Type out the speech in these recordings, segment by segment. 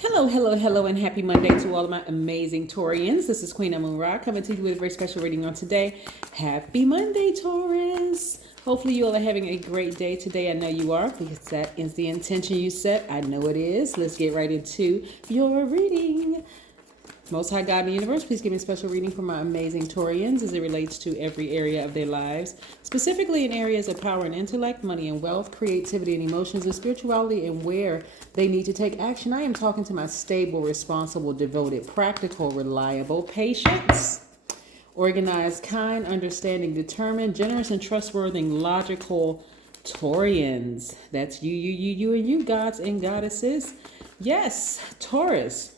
Hello, hello, hello, and happy Monday to all of my amazing Taurians. This is Queen Amun Ra coming to you with a very special reading on today. Happy Monday, Taurus. Hopefully you all are having a great day today. I know you are because that is the intention you set. I know it is. Let's get right into your reading. Most High God in the universe, please give me a special reading for my amazing Taurians as it relates to every area of their lives, specifically in areas of power and intellect, money and wealth, creativity and emotions, and spirituality, and where they need to take action. I am talking to my stable, responsible, devoted, practical, reliable, patient, organized, kind, understanding, determined, generous, and trustworthy, logical Taurians. That's you, and you, gods and goddesses. Yes, Taurus.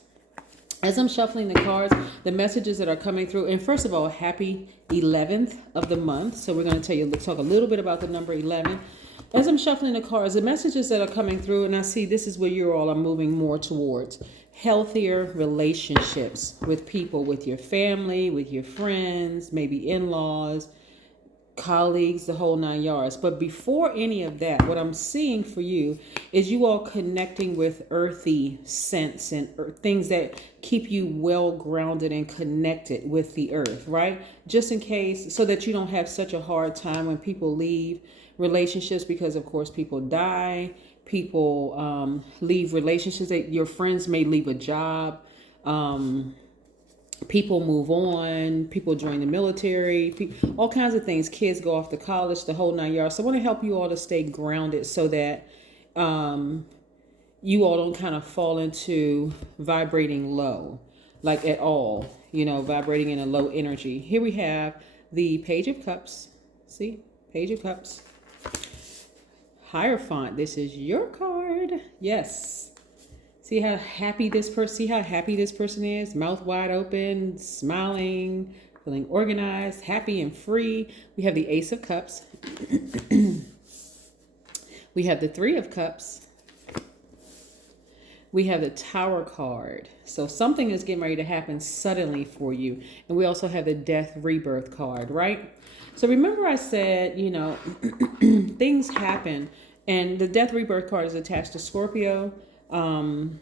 As I'm shuffling the cards, the messages that are coming through, and first of all, happy 11th of the month. So we're going to talk a little bit about the number 11. As I'm shuffling the cards, the messages that are coming through, and I see this is where you all are moving more towards healthier relationships with people, with your family, with your friends, maybe in-laws, colleagues, the whole nine yards. But before any of that, what I'm seeing for you is you all connecting with earthy scents and things that keep you well grounded and connected with the earth, right? Just in case, so that you don't have such a hard time when people leave relationships, because of course people die, people leave relationships, that your friends may leave a job, people move on, people join the military, all kinds of things. Kids go off to college, the whole nine yards. So I want to help you all to stay grounded so that you all don't kind of fall into vibrating low, like at all, vibrating in a low energy. Here we have the Page of Cups. See, Page of Cups. Hierophant, this is your card. Yes. See how happy this person is, mouth wide open, smiling, feeling organized, happy and free. We have the Ace of Cups. We have the Three of Cups. We have the Tower card. So something is getting ready to happen suddenly for you. And we also have the Death Rebirth card, right? So remember I said, things happen. And the Death Rebirth card is attached to Scorpio. And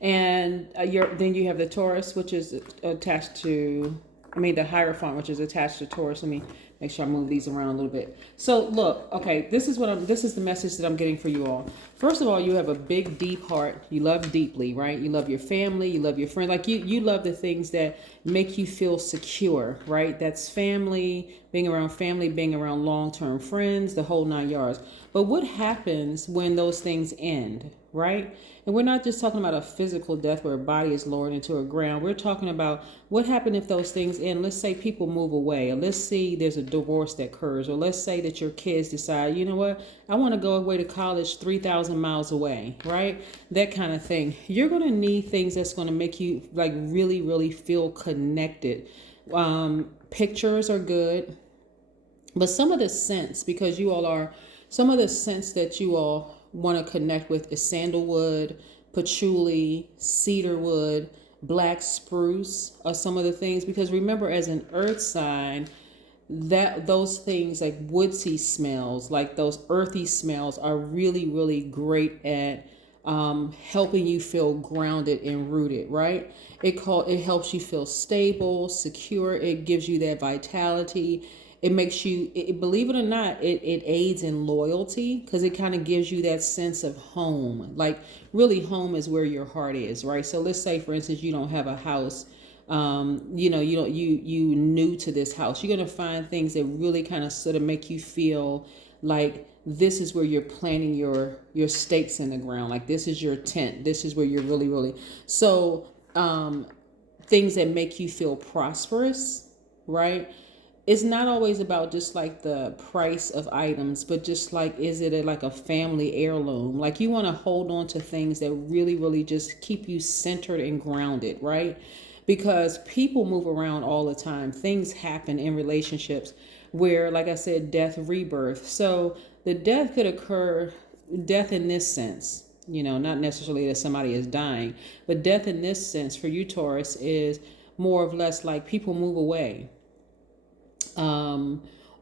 then you have the Taurus, which is attached to, the Hierophant, which is attached to Taurus. Let me make sure I move these around a little bit. So look, okay, this is the message that I'm getting for you all. First of all, you have a big, deep heart. You love deeply, right? You love your family, you love your friend. Like you love the things that make you feel secure, right? That's family, being around long-term friends, the whole nine yards. But what happens when those things end, right? And we're not just talking about a physical death where a body is lowered into a ground. We're talking about what happened if those things end. Let's say people move away, or let's say there's a divorce that occurs, or let's say that your kids decide, you know what, I want to go away to college 3,000 miles away, right? That kind of thing. You're going to need things that's going to make you like really, really feel connected. Pictures are good, but some of the scents that you all want to connect with is sandalwood, patchouli, cedarwood, black spruce are some of the things, because remember, as an earth sign, that those things like woodsy smells, like those earthy smells, are really, really great at helping you feel grounded and rooted, right? It helps you feel stable, secure. It gives you that vitality. It makes you, believe it or not, it aids in loyalty, because it kind of gives you that sense of home. Like really, home is where your heart is, right? So let's say, for instance, you don't have a house. You new to this house. You're gonna find things that really kind of sort of make you feel like this is where you're planting your stakes in the ground. Like this is your tent. This is where you're really, really. So things that make you feel prosperous, right? It's not always about just like the price of items, but just like, is it like a family heirloom? Like you want to hold on to things that really, really just keep you centered and grounded, right? Because people move around all the time. Things happen in relationships where, like I said, death, rebirth. So the death could occur, death in this sense, not necessarily that somebody is dying, but death in this sense for you, Taurus, is more or less like people move away.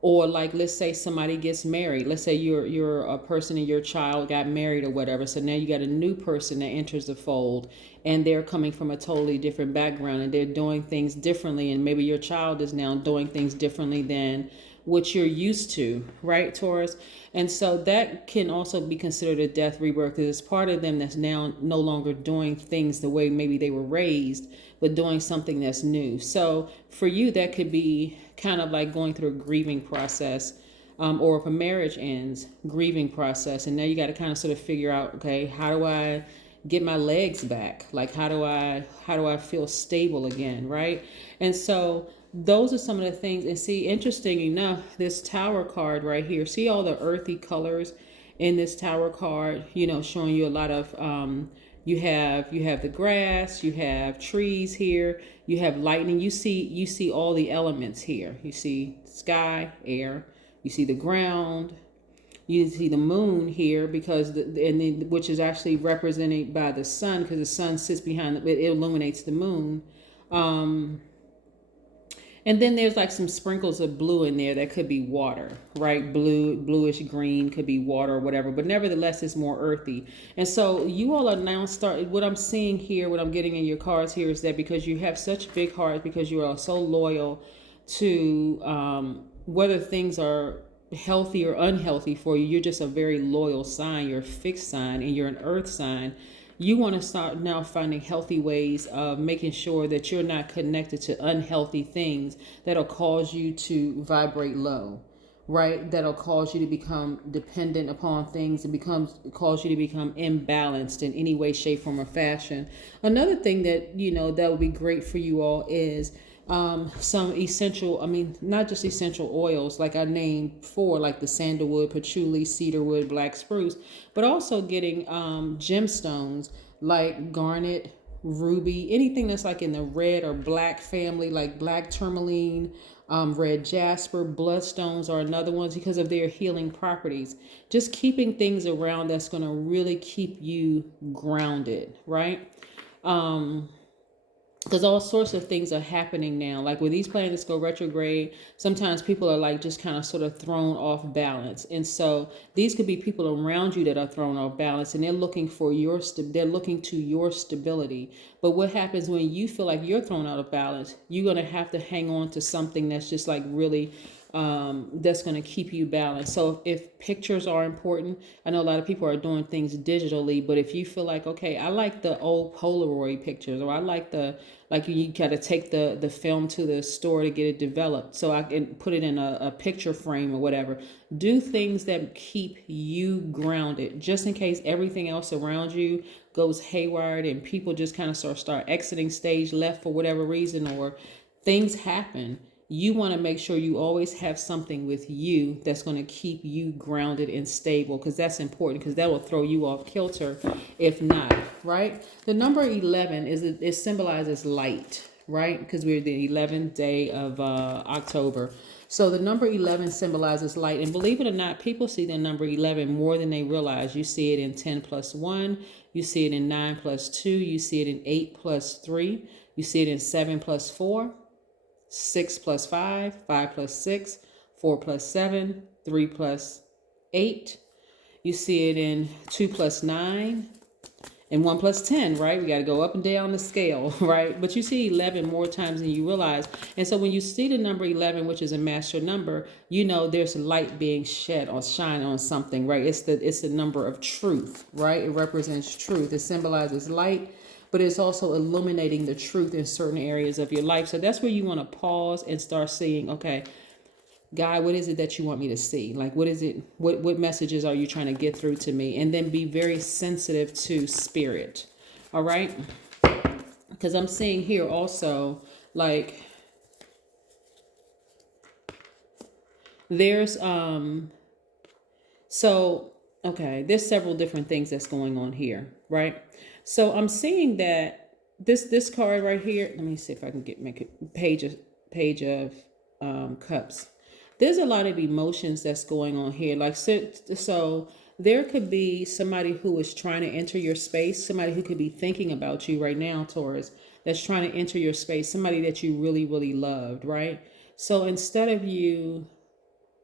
Or like, let's say somebody gets married. Let's say you're a person and your child got married or whatever. So now you got a new person that enters the fold, and they're coming from a totally different background, and they're doing things differently. And maybe your child is now doing things differently than what you're used to, right, Taurus? And so that can also be considered a death rebirth, because it's part of them that's now no longer doing things the way maybe they were raised, but doing something that's new. So for you, that could be kind of like going through a grieving process, or if a marriage ends, grieving process. And now you got to kind of sort of figure out, okay, how do I get my legs back? Like, how do I feel stable again, right? And so those are some of the things. And see, interesting enough, this Tower card right here, see all the earthy colors in this Tower card, showing you a lot of you have the grass, you have trees here, you have lightning. You see all the elements here. You see sky, air, you see the ground, you see the moon here, because which is actually represented by the sun, because the sun sits behind it illuminates the moon. And then there's like some sprinkles of blue in there that could be water, right? Bluish green could be water or whatever, but nevertheless, it's more earthy. And so you all are now what I'm seeing here, what I'm getting in your cards here, is that because you have such big hearts, because you are so loyal to whether things are healthy or unhealthy for you, you're just a very loyal sign. You're a fixed sign, and you're an earth sign. You want to start now finding healthy ways of making sure that you're not connected to unhealthy things that'll cause you to vibrate low, right? That'll cause you to become dependent upon things and cause you to become imbalanced in any way, shape, form, or fashion. Another thing that, that would be great for you all is some essential, not just essential oils like I named before, like the sandalwood, patchouli, cedarwood, black spruce, but also getting gemstones like garnet, ruby, anything that's like in the red or black family, like black tourmaline, red jasper, bloodstones are another ones, because of their healing properties. Just keeping things around that's going to really keep you grounded, right? Because all sorts of things are happening now. Like when these planets go retrograde, sometimes people are like just kind of sort of thrown off balance. And so these could be people around you that are thrown off balance, and they're looking for they're looking to your stability. But what happens when you feel like you're thrown out of balance? You're going to have to hang on to something that's just like really that's going to keep you balanced. So if pictures are important, I know a lot of people are doing things digitally, but if you feel like, okay, I like the old Polaroid pictures, or I like you got to take the film to the store to get it developed so I can put it in a picture frame or whatever. Do things that keep you grounded, just in case everything else around you goes haywire and people just kind of start exiting stage left for whatever reason, or things happen. You want to make sure you always have something with you that's going to keep you grounded and stable, because that's important, because that will throw you off kilter if not, right? The number 11 it symbolizes light, right? Because we're the 11th day of October. So the number 11 symbolizes light. And believe it or not, people see the number 11 more than they realize. You see it in 10 plus 1. You see it in 9 plus 2. You see it in 8 plus 3. You see it in 7 plus 4. 6 plus 5, 5 plus 6, 4 plus 7, 3 plus 8. You see it in 2 plus 9 and 1 plus 10, right? We got to go up and down the scale, right? But you see 11 more times than you realize. And so when you see the number 11, which is a master number, there's light being shed or shine on something, right? It's the number of truth, right? It represents truth. It symbolizes light, but it's also illuminating the truth in certain areas of your life. So that's where you want to pause and start seeing, okay, God, what is it that you want me to see? Like, what is it? What messages are you trying to get through to me? And then be very sensitive to spirit. All right. Because I'm seeing here also, like, there's, there's several different things that's going on here, right? So I'm seeing that this card right here, let me see if I can make a page of cups. There's a lot of emotions that's going on here. Like, so there could be somebody who is trying to enter your space, somebody who could be thinking about you right now, Taurus, that's trying to enter your space, somebody that you really, really loved, right? So instead of you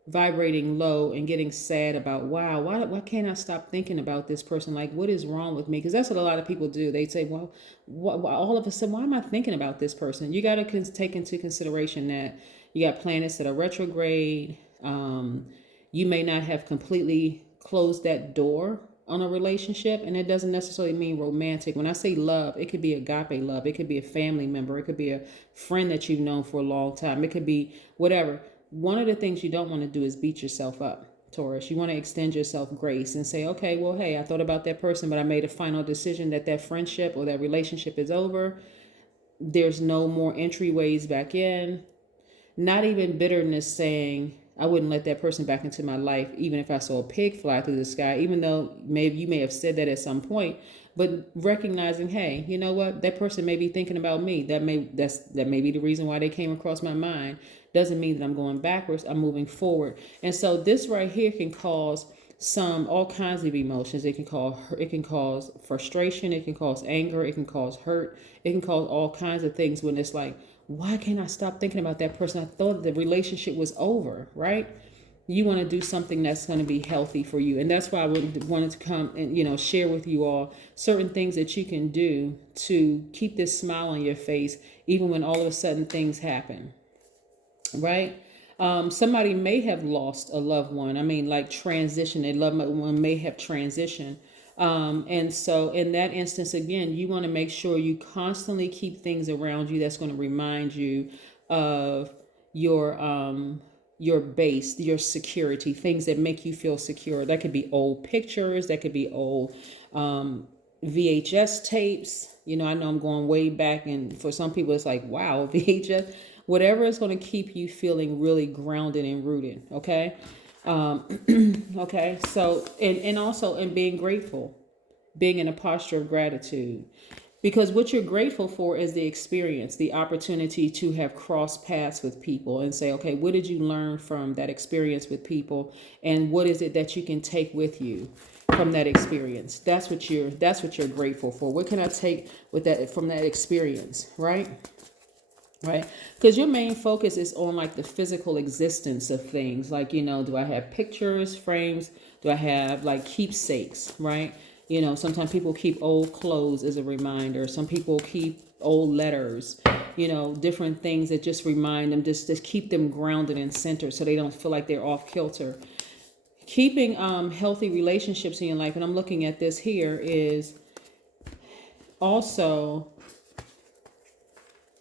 vibrating low and getting sad about, wow, why can't I stop thinking about this person? Like, what is wrong with me? Because that's what a lot of people do. They say, well, all of a sudden, why am I thinking about this person? You got to take into consideration that you got planets that are retrograde. You may not have completely closed that door on a relationship, and it doesn't necessarily mean romantic. When I say love, it could be agape love, it could be a family member, it could be a friend that you've known for a long time, it could be whatever. One of the things you don't want to do is beat yourself up, Taurus. You want to extend yourself grace and say, okay, well, hey, I thought about that person, but I made a final decision that that friendship or that relationship is over. There's no more entryways back in. Not even bitterness saying, I wouldn't let that person back into my life, even if I saw a pig fly through the sky, even though maybe you may have said that at some point, but recognizing, hey, you know what, that person may be thinking about me. That may be the reason why they came across my mind. Doesn't mean that I'm going backwards. I'm moving forward. And so this right here can cause all kinds of emotions. It can cause frustration. It can cause anger. It can cause hurt. It can cause all kinds of things when it's like, why can't I stop thinking about that person? I thought the relationship was over, right? You want to do something that's going to be healthy for you. And that's why I wanted to come and, share with you all certain things that you can do to keep this smile on your face, even when all of a sudden things happen, right? Somebody may have lost a loved one. I mean, like transition, a loved one may have transitioned. And so in that instance, again, you want to make sure you constantly keep things around you that's going to remind you of your base, your security, things that make you feel secure. That could be old pictures, that could be old VHS tapes. I know I'm going way back, and for some people it's like, wow, VHS, whatever is going to keep you feeling really grounded and rooted. Okay. Okay. So, and also in being grateful, being in a posture of gratitude, because what you're grateful for is the experience, the opportunity to have crossed paths with people and say, okay, what did you learn from that experience with people? And what is it that you can take with you from that experience? That's what you're grateful for. What can I take with that from that experience? Right. Because your main focus is on like the physical existence of things. Like, do I have pictures, frames? Do I have like keepsakes? Right. Sometimes people keep old clothes as a reminder. Some people keep old letters, different things that just remind them, just keep them grounded and centered so they don't feel like they're off kilter. Keeping healthy relationships in your life, and I'm looking at this here, is also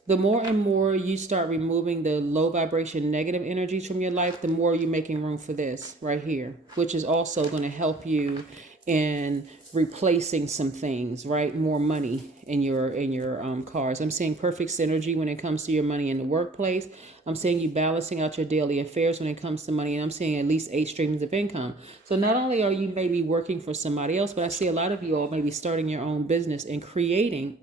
the more and more you start removing the low vibration negative energies from your life, the more you're making room for this right here, which is also going to help you in replacing some things, right? More money in your cars. I'm seeing perfect synergy when it comes to your money in the workplace. I'm seeing you balancing out your daily affairs when it comes to money, and I'm seeing at least 8 streams of income. So not only are you maybe working for somebody else, but I see a lot of you all maybe starting your own business and creating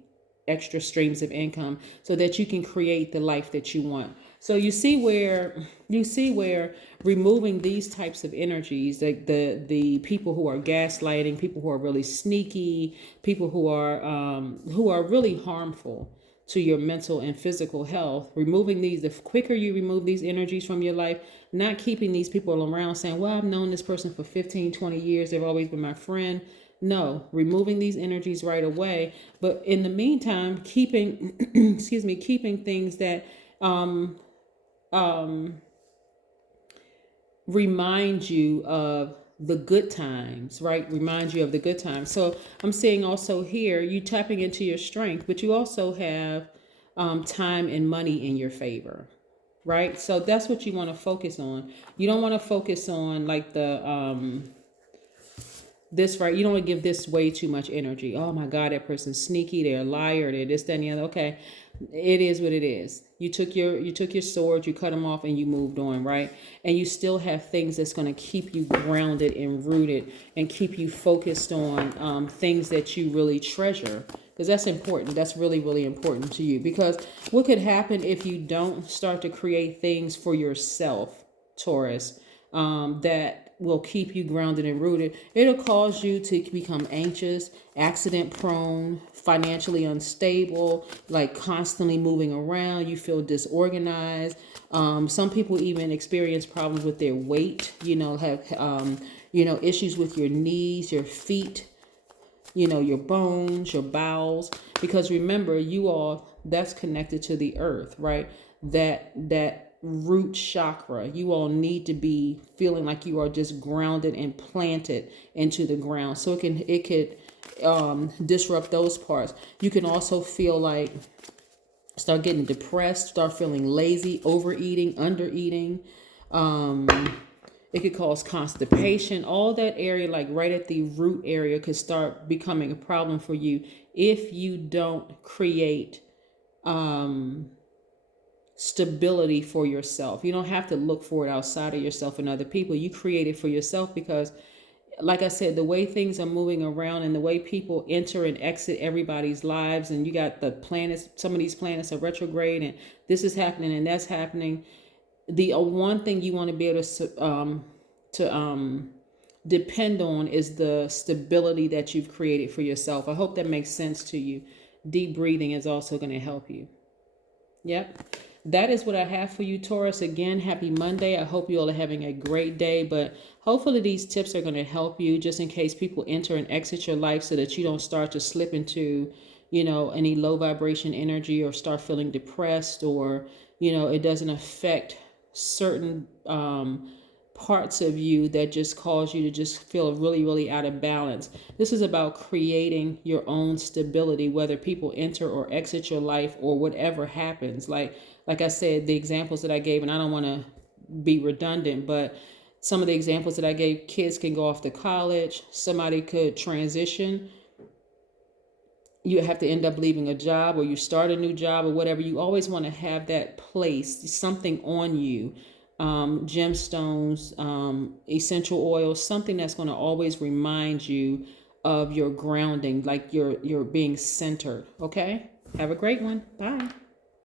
extra streams of income so that you can create the life that you want. So you see where removing these types of energies, like the people who are gaslighting, people who are really sneaky, people who are really harmful to your mental and physical health, removing these, the quicker you remove these energies from your life, not keeping these people around saying, well, I've known this person for 15, 20 years. They've always been my friend. No, removing these energies right away. But in the meantime, keeping, keeping things that remind you of the good times, right? Remind you of the good times. So I'm seeing also here, you tapping into your strength, but you also have time and money in your favor, right? So that's what you want to focus on. You don't want to focus on like this, right? You don't want to give this way too much energy. Oh my God, that person's sneaky. They're a liar. They're this, that, and the other. Okay. It is what it is. You took your sword, you cut them off, and you moved on, right? And you still have things that's going to keep you grounded and rooted and keep you focused on things that you really treasure, because that's important. That's really, really important to you, because what could happen if you don't start to create things for yourself, Taurus, that will keep you grounded and rooted? It'll cause you to become anxious, accident prone, financially unstable, like constantly moving around. You feel disorganized. Some people even experience problems with their weight, have, issues with your knees, your feet, your bones, your bowels, because remember, that's connected to the earth, right? That root chakra, you all need to be feeling like you are just grounded and planted into the ground. So it could disrupt those parts. You can also feel like, start getting depressed, start feeling lazy, overeating, undereating. It could cause constipation. All that area, like right at the root area, could start becoming a problem for you if you don't create stability for yourself. You don't have to look for it outside of yourself and other people. You create it for yourself because, like I said, the way things are moving around and the way people enter and exit everybody's lives, and you got the planets, some of these planets are retrograde, and this is happening and that's happening. The one thing you want to be able to depend on is the stability that you've created for yourself. I hope that makes sense to you. Deep breathing is also going to help you. Yep. That is what I have for you, Taurus. Again, happy Monday. I hope you all are having a great day, but hopefully these tips are going to help you just in case people enter and exit your life so that you don't start to slip into, any low vibration energy or start feeling depressed, or, it doesn't affect certain parts of you that just cause you to just feel really, really out of balance. This is about creating your own stability, whether people enter or exit your life or whatever happens. Like I said, the examples that I gave, and I don't want to be redundant, but some of the examples that I gave, kids can go off to college, somebody could transition, you have to end up leaving a job, or you start a new job or whatever. You always want to have that place, something on you, gemstones, essential oils, something that's going to always remind you of your grounding, like you're being centered. Okay? Have a great one. Bye.